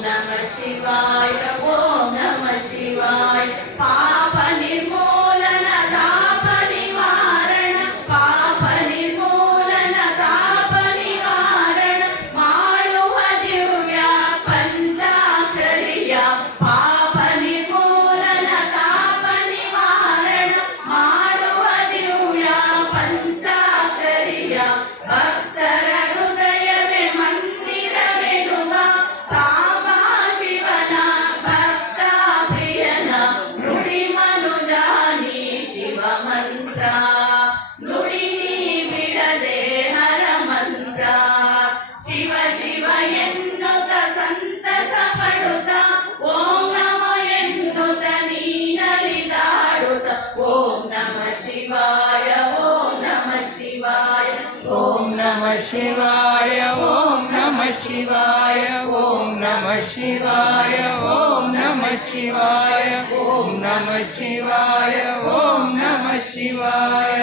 नमः शिवाय ओम नमः शिवाय पाप निर्मूलन ताप निवारण पाप निर्मूलन ताप निवारण ಮಾಡುವ ದಿವ್ಯ ಪಂಚಾಕ್ಷರಿಯ ಪಾಪ ನಿರ್ಮೂಲನ ತಾಪ ನಿವಾರಣ ಮಾಡುವ ದಿವ್ಯ ಪಂಚಾಕ್ಷರಿಯ ಭಕ್ತರ ಹೃದಯವೇ ಮಂದಿರವೆನುವ ಸಾಂಬಾ ಶಿವನ ಭಕ್ತ ಪ್ರಿಯನ ನುಡಿ ಮನುಜಾನಿ ಶಿವ ಮಂತ್ರ ನುಡಿ ನೀ ಬಿಡದೆ ಹರ ಮಂತ್ರ ಶಿವ ಶಿವ ಎನ್ನುತ್ತ ಸಂತಸ ಪಡುತ್ತ ಓಂ ನಮ ಎನ್ನುತ್ತ ನೀನಲಿದಾಡುತ್ತ ಓಂ ನಮಃ ಶಿವಾಯ ಓಂ ನಮಃ ಶಿವಾಯ ಓಂ ನಮಃ ಶಿವಾಯ ಓಂ ನಮಃ ಶಿವಾಯ ಓಂ ನಮಃ ಶಿವಾಯ ಓಂ ನಮಃ ಶಿವಾಯ ಓಂ ನಮಃ ಶಿವಾಯ ಓಂ ನಮಃ ಶಿವಾಯ